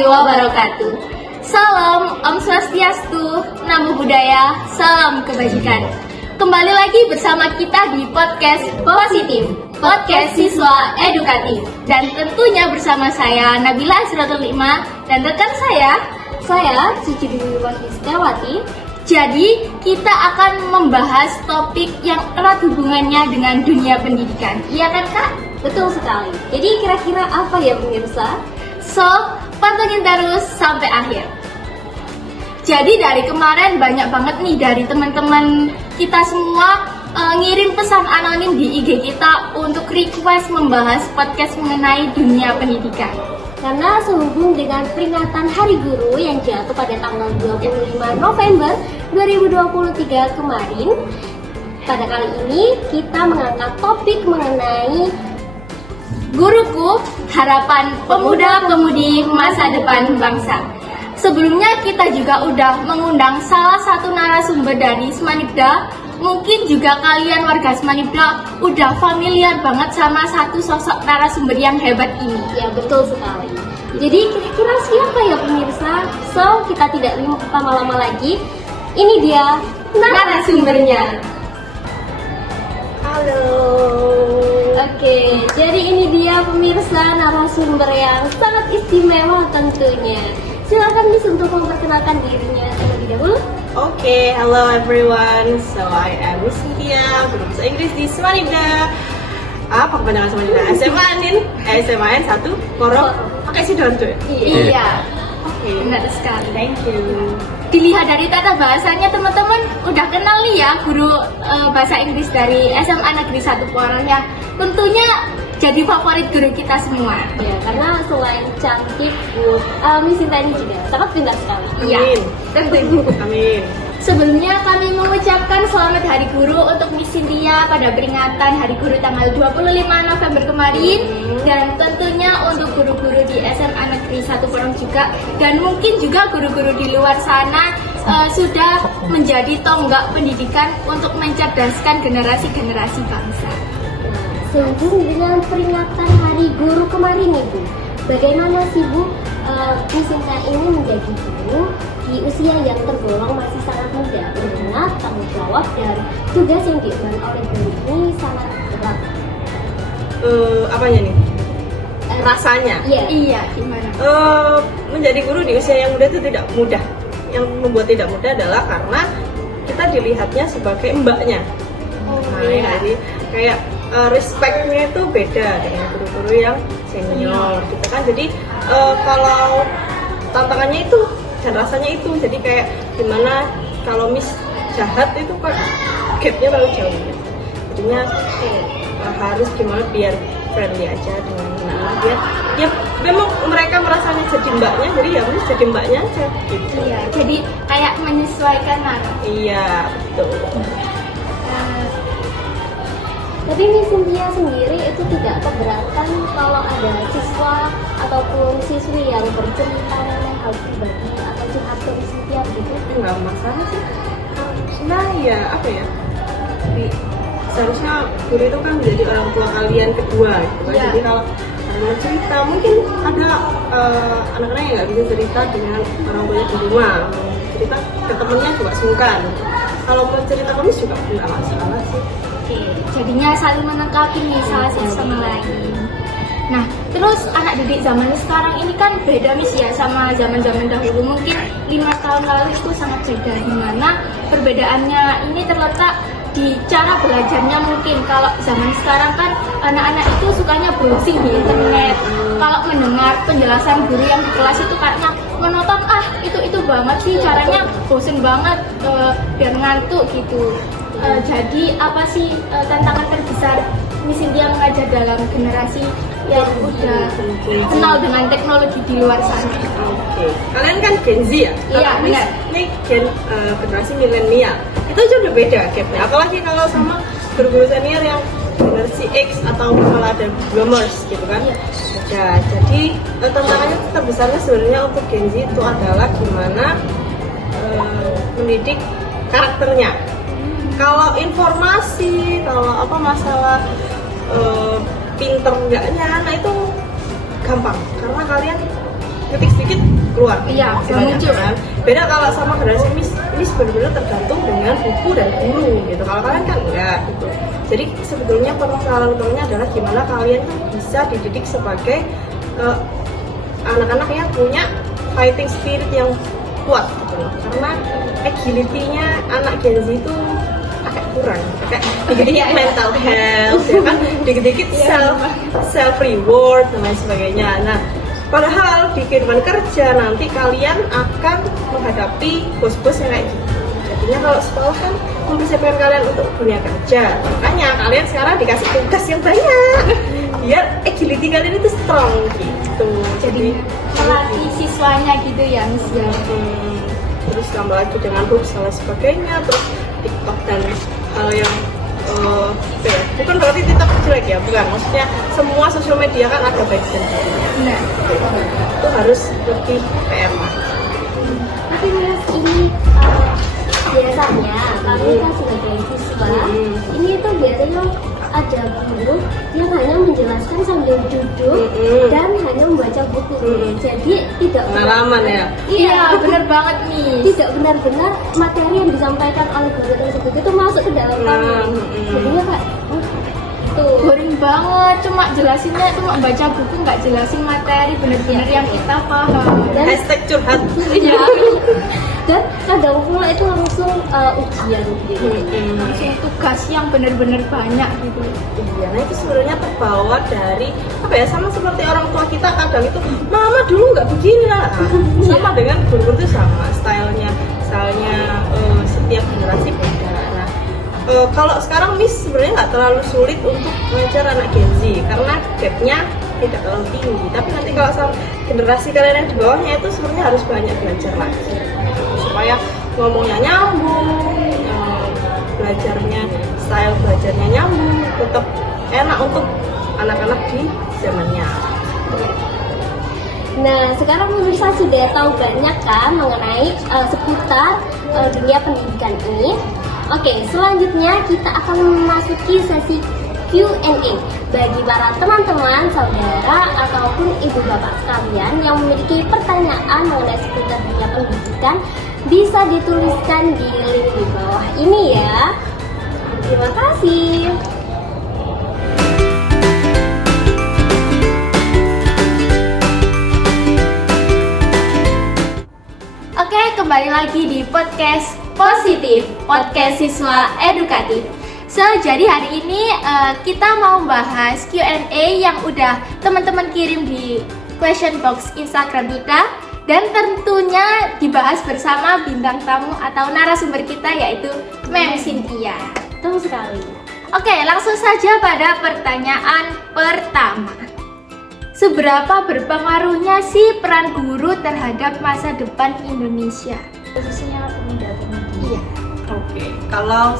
warahmatullahi wabarakatuh. Salam Om Swastiastu, Namo Buddhaya, salam kebajikan. Kembali lagi bersama kita di podcast Positif, podcast siswa edukatif. Dan tentunya bersama saya Nabila Asratul Lima dan rekan saya Suci Dwi Setiawati. Jadi kita akan membahas topik yang erat hubungannya dengan dunia pendidikan. Iya kan Kak? Betul sekali. Jadi kira-kira apa ya pemirsa? So, pantengin terus sampai akhir. Jadi dari kemarin banyak banget nih dari teman-teman kita semua ngirim pesan anonim di IG kita untuk request membahas podcast mengenai dunia pendidikan. Karena sehubung dengan peringatan Hari Guru yang jatuh pada tanggal 25 November 2023 kemarin, pada kali ini kita mengangkat topik mengenai Guruku, harapan pemuda-pemudi masa depan bangsa. Sebelumnya kita juga udah mengundang salah satu narasumber dari Semanibda. Mungkin juga kalian warga Semanibda udah familiar banget sama satu sosok narasumber yang hebat ini. Ya betul sekali. Jadi kira-kira siapa ya pemirsa? So kita tidak lama-lama lagi. Ini dia narasumbernya. Halo. Oke, jadi ini dia pemirsa narasumber yang sangat istimewa tentunya. Silakan Miss untuk memperkenalkan dirinya terlebih dahulu. Oke, hello everyone. So I am Miss Cynthia, guru bahasa Inggris di Semanibda. Apa kepanjangan Semanibda? SMA Anin, SMA N 1, Koro, pakai Sidoarjo. Iya. Oke, Benar sekali. thank you. Dilihat dari tata bahasanya teman-teman udah kenal nih ya guru bahasa Inggris dari SMA Negeri 1 Porong yang tentunya jadi favorit guru kita semua. Ya, karena selain cantik, Miss Cynthia ini juga sangat pintar sekali. Iya, Amin. tentu. Amin. Sebelumnya kami mengucapkan selamat Hari Guru untuk Miss Cynthia pada peringatan Hari Guru tanggal 25 November kemarin. Dan tentunya untuk guru-guru di SMA Negeri 1 Porong juga. Dan mungkin juga guru-guru di luar sana sudah menjadi tonggak pendidikan untuk mencerdaskan generasi-generasi bangsa. Sehubung dengan peringatan Hari Guru kemarin nih Bu, bagaimana sih Bu Miss Cynthia ini menjadi guru di usia yang tergolong masih sangat muda, mengingat tanggung jawab dan tugas yang diemban oleh guru ini sangat berat. Apanya nih? Rasanya. Iya, gimana? Menjadi guru di usia yang muda itu tidak mudah. Yang membuat tidak mudah adalah karena kita dilihatnya sebagai mbaknya. Jadi kayak respectnya itu beda dengan guru-guru yang senior gitu kan. Jadi kalau tantangannya itu dan rasanya itu, jadi kayak gimana kalau Miss jahat itu kan gapnya terlalu jauh gitu. Jadinya harus gimana biar friendly aja dengan anak-anak, biar ya memang mereka merasanya jadi mbaknya, jadi ya Miss jadi mbaknya aja gitu. Iya, jadi kayak menyesuaikan narasi. Iya, betul. Tapi Miss Cynthia sendiri itu tidak keberatan kalau ada siswa ataupun siswi yang bercerita mengenai hal pribadi atau curhat ke Miss Cynthia begitu? Nggak masalah sih, karena ya apa ya, seharusnya guru itu kan menjadi orang tua kalian kedua gitu kan. Jadi kalau mau cerita, mungkin ada anak-anak yang nggak bisa cerita dengan orang tuanya di rumah, mau cerita ke temennya juga sungkan. Kalau mau cerita ke Miss juga nggak masalah sih. Oke, jadinya saling melengkapi nih salah satu sama lain. Nah, terus anak didik zaman sekarang ini kan beda Miss ya sama zaman-zaman dahulu. Mungkin 5 tahun lalu itu sangat beda, dimana perbedaannya ini terletak di cara belajarnya. Mungkin kalau zaman sekarang kan anak-anak itu sukanya browsing di internet. Kalau mendengar penjelasan guru yang di kelas itu kayaknya monoton, itu banget sih caranya, bosen banget, biar ngantuk gitu. Jadi apa sih tantangan terbesar Miss Cynthia mengajar dalam generasi yang udah kenal dengan teknologi di luar sana? Oke. Kalian kan Gen Z ya? Iya, Miss benar. Ini generasi milenial. Itu aja udah beda gapnya. Apalagi kalau sama guru-guru senior yang generasi X atau malah ada boomers gitu kan. Ya, jadi tantangannya terbesarnya sebenarnya untuk Gen Z itu adalah gimana mendidik karakternya. Kalau informasi, kalau apa masalah pinter enggaknya, nah itu gampang karena kalian ngetik sedikit keluar. Iya, Istilahnya, muncul. kan. Beda kalau sama generasi Miss benar-benar tergantung dengan buku dan guru gitu. Kalau kalian kan enggak gitu. Jadi sebetulnya permasalahan utamanya adalah gimana kalian tuh bisa dididik sebagai anak-anak yang punya fighting spirit yang kuat gitu loh. Karena agility-nya anak Gen Z itu agak kurang, kayak dikit-dikit mental health, ya kan, dikit-dikit self reward dan lain sebagainya. Nah, padahal di kehidupan kerja nanti kalian akan menghadapi bos-bos yang kayak gitu. Jadinya kalau sekolah kan mempersiapkan kalian untuk dunia kerja. Makanya kalian sekarang dikasih tugas yang banyak biar agility kalian itu strong gitu. Jadi melatih siswanya gitu ya Miss ya. Terus tambah lagi dengan books dan lain sebagainya, terus TikTok dan hal yang bukan berarti TikTok jelek ya, bukan, maksudnya semua sosial media kan ada baik dan buruknya. Itu harus lebih PR lah. Tapi Mas, ini biasanya kami kan sebagai siswa ini tuh biasanya ada guru yang hanya menjelaskan sambil duduk dan hanya membaca buku. Jadi tidak pengalaman ya. Iya, benar banget nih. Tidak benar-benar materi yang disampaikan oleh guru tersebut itu masuk ke dalam kami. Jadinya kayak tuh Boring banget, cuma jelasinnya cuma baca buku, nggak jelasin materi benar-benar yang kita paham. dan Hashtag curhat. Iya. dan kadang pula itu langsung ujian gitu. Langsung tugas yang benar-benar banyak gitu. Iya, nah itu sebenarnya terbawa dari apa ya, sama seperti orang tua kita kadang itu, mama dulu nggak begini lah. Sama dengan guru itu sama stylenya setiap generasi beda. Nah, kalau sekarang Miss sebenarnya nggak terlalu sulit untuk mengajar anak Gen Z karena gapnya tidak terlalu tinggi. Tapi nanti kalau sama generasi kalian yang di bawahnya itu sebenarnya harus banyak belajar lagi supaya ngomongnya nyambung, style belajarnya nyambung, tetap enak untuk anak-anak di zamannya. Nah, sekarang pemirsa sudah tahu banyak kan mengenai seputar dunia pendidikan ini. Oke, selanjutnya kita akan memasuki sesi Q&A bagi para teman-teman, saudara, ataupun ibu bapak sekalian yang memiliki pertanyaan mengenai seputar dunia pendidikan bisa dituliskan di link di bawah ini ya. Terima kasih. Oke, kembali lagi di podcast Positif, podcast siswa edukatif. So, jadi hari ini kita mau bahas Q&A yang udah teman-teman kirim di question box Instagram kita, dan tentunya dibahas bersama bintang tamu atau narasumber kita yaitu Mem Cynthia. Betul sekali. Oke, langsung saja pada pertanyaan pertama. Seberapa berpengaruhnya sih peran guru terhadap masa depan Indonesia? Khususnya pemuda-pemudi. Iya. Oke, kalau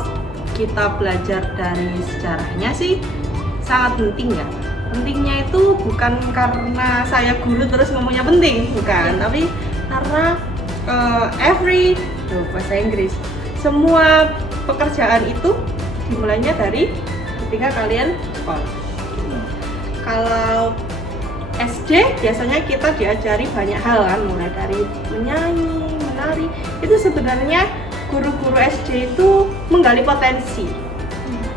kita belajar dari sejarahnya sih sangat penting ya. Pentingnya itu bukan karena saya guru terus ngomongnya penting, bukan, tapi karena bahasa Inggris, semua pekerjaan itu dimulainya dari ketika kalian sekolah. Kalau SD biasanya kita diajari banyak hal kan, mulai dari menyanyi, menari. Itu sebenarnya guru-guru SD itu menggali potensi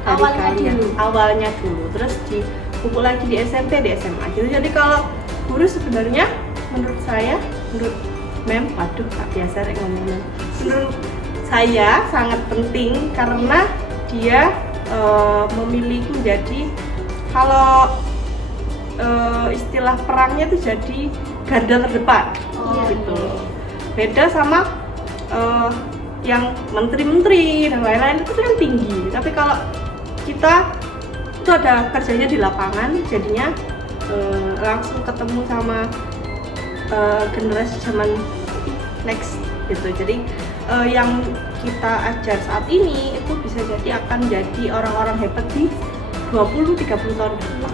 dari awalnya dulu, terus dipupuk lagi di SMP, di SMA gitu. Jadi kalau guru sebenarnya menurut saya, menurut Mem, waduh tak biasa ngomongnya, menurut saya sangat penting karena dia memiliki menjadi, kalau istilah perangnya itu jadi garda terdepan gitu. Beda sama yang menteri-menteri dan lain-lain, itu kan tinggi, tapi kalau kita itu ada kerjanya di lapangan, jadinya langsung ketemu sama generasi zaman next gitu. Jadi yang kita ajar saat ini itu bisa jadi akan jadi orang-orang hebat di 20-30 tahun depan.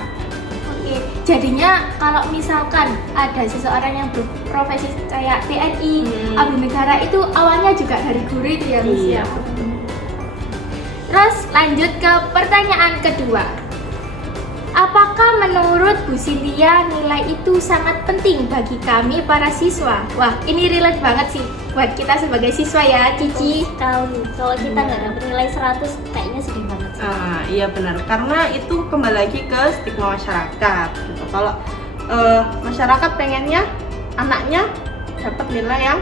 Oke, jadinya kalau misalkan ada seseorang yang berprofesi kayak TNI, abdi negara, itu awalnya juga dari guru itu ya, Miss ya. Terus lanjut ke pertanyaan kedua. apakah menurut Bu Cynthia nilai itu sangat penting bagi kami para siswa? Wah, ini relate banget sih buat kita sebagai siswa ya, Cici. Sekali. Kalau kita nggak dapet nilai 100 kayaknya sedih banget sih. Iya benar, karena itu kembali lagi ke stigma masyarakat gitu. Kalau masyarakat pengennya anaknya dapat nilai yang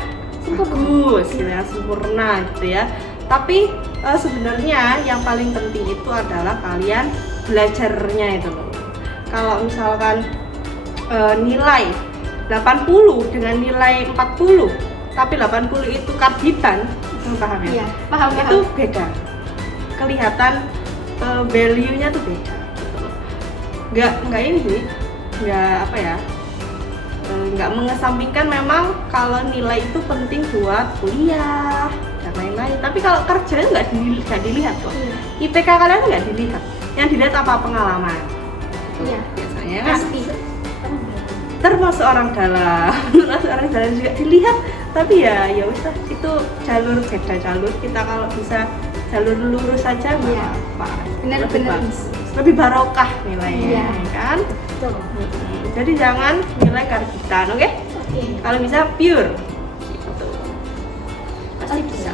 bagus, gitu, yang sempurna gitu ya. Tapi sebenarnya yang paling penting itu adalah kalian belajarnya itu loh. Kalau misalkan nilai 80 dengan nilai 40, tapi 80 itu karbitan, paham ya? Iya, paham. Itu beda. Kelihatan value-nya tuh beda. Nggak ini sih, nggak apa ya? Nggak mengesampingkan memang kalau nilai itu penting buat kuliah dan lain-lain. Tapi kalau kerja nggak dilihat kok. Iya. IPK kalian nggak dilihat. Yang dilihat apa? Pengalaman. Iya, Biasanya kan. pasti. Termasuk orang dalam, termasuk orang dalam juga dilihat. Tapi ya wis lah, itu jalur beda jalur. Kita kalau bisa jalur lurus saja nggak Iya. apa. Benar-benar. Lebih barokah nilainya, Iya. kan? Betul. Jadi jangan nilai karbitan, oke? Oke. Kalau bisa pure, gitu. Pasti Oke. bisa.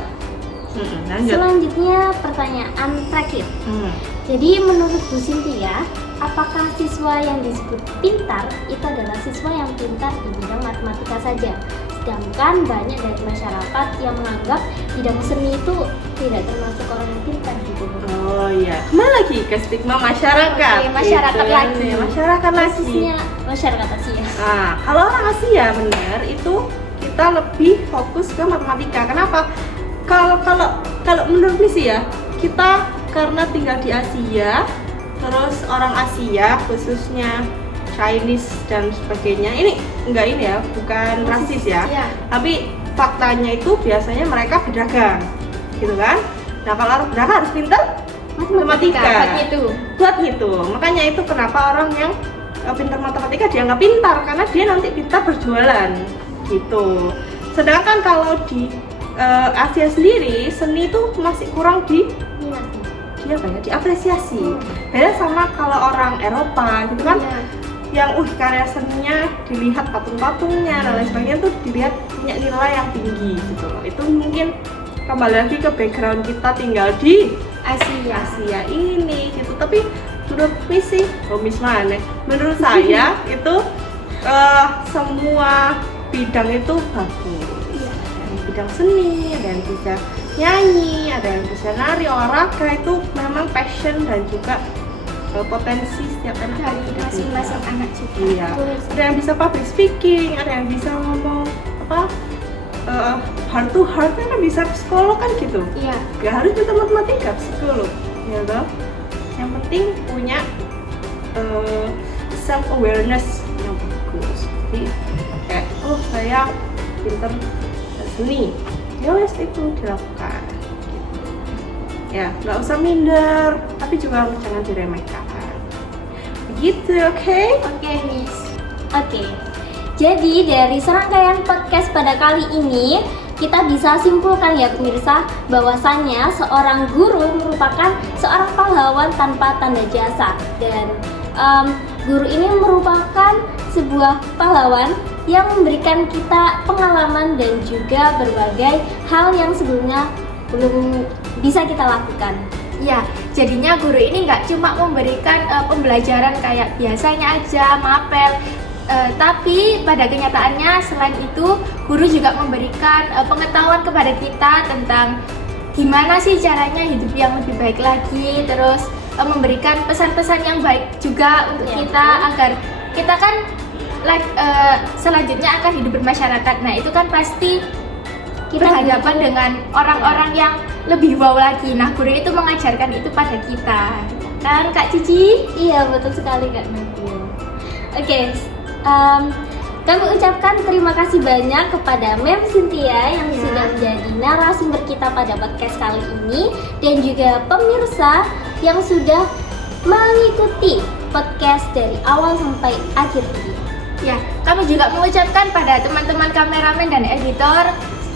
Lanjut. Selanjutnya pertanyaan terakhir. Jadi menurut Bu Cynthia, apakah siswa yang disebut pintar itu adalah siswa yang pintar di bidang matematika saja? Sedangkan banyak dari masyarakat yang menganggap bidang seni itu tidak termasuk orang yang pintar gitu. Oh iya, kembali lagi ke stigma masyarakat. Oke, masyarakat Gitu. lagi. Masyarakat lagi. Khususnya masyarakat Asia. Nah, kalau orang Asia benar itu kita lebih fokus ke matematika. Kenapa? Kalau menurut misi ya, kita karena tinggal di Asia, terus orang Asia khususnya Chinese dan sebagainya. Ini enggak ini ya, bukan rasis ya. Iya. Tapi faktanya itu biasanya mereka berdagang, gitu kan? Nah, kalau orang berdagang harus pintar matematika. Buat itu. Buat gitu. Makanya itu kenapa orang yang pintar matematika dianggap pintar, karena dia nanti pintar berjualan, gitu. Sedangkan kalau di Asia sendiri seni itu masih kurang dia banyak diapresiasi. Beda sama kalau orang Eropa gitu kan, Iya. yang karya seninya dilihat patung-patungnya dan lain sebagainya tuh dilihat punya nilai yang tinggi gitu loh. Itu mungkin kembali lagi ke background kita tinggal di Asia ini gitu. Tapi menurut misi, menurut saya itu semua bidang itu bagus. Ada yang bidang seni, ada yang bisa nyanyi, ada yang bisa nari, olahraga itu memang passion dan juga potensi setiap anak Dari beda-beda. masing-masing anak juga. Iya. Ada yang bisa public speaking, ada yang bisa ngomong heart to heart, kan bisa psikolog kan gitu. Iya. Gak harus kita matematika, psikolog, ya toh. Yang penting punya self awareness yang bagus. Jadi kayak saya pinter seni, ya wes itu dilakukan. Ya, nggak usah minder, tapi juga jangan diremehkan. Begitu, oke? Oke, Miss. Oke. Jadi dari serangkaian podcast pada kali ini kita bisa simpulkan ya pemirsa bahwasannya seorang guru merupakan seorang pahlawan tanpa tanda jasa dan guru ini merupakan sebuah pahlawan yang memberikan kita pengalaman dan juga berbagai hal yang sebelumnya belum bisa kita lakukan. Ya, jadinya guru ini nggak cuma memberikan pembelajaran kayak biasanya aja, mapel, tapi pada kenyataannya selain itu guru juga memberikan pengetahuan kepada kita tentang gimana sih caranya hidup yang lebih baik lagi, terus memberikan pesan-pesan yang baik juga untuk Ya, kita agar kita kan selanjutnya akan hidup bermasyarakat. Nah, itu kan pasti kita berhadapan dengan orang-orang yang lebih wow lagi. Nah, guru itu mengajarkan itu pada kita. Kan, Kak Cici? Iya, betul sekali Kak Nabil. Oke, kami ucapkan terima kasih banyak kepada Mem Cynthia yang Ya. sudah menjadi narasumber kita pada podcast kali ini dan juga pemirsa yang sudah mengikuti podcast dari awal sampai akhir video. Ya, kami juga mengucapkan pada teman-teman kameramen dan editor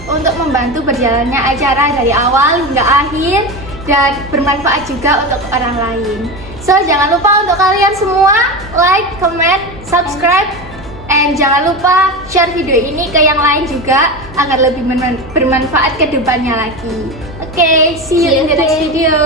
untuk membantu berjalannya acara dari awal hingga akhir dan bermanfaat juga untuk orang lain. So jangan lupa untuk kalian semua like, comment, subscribe, and jangan lupa share video ini ke yang lain juga agar lebih bermanfaat ke depannya lagi. Oke, see you in the next video.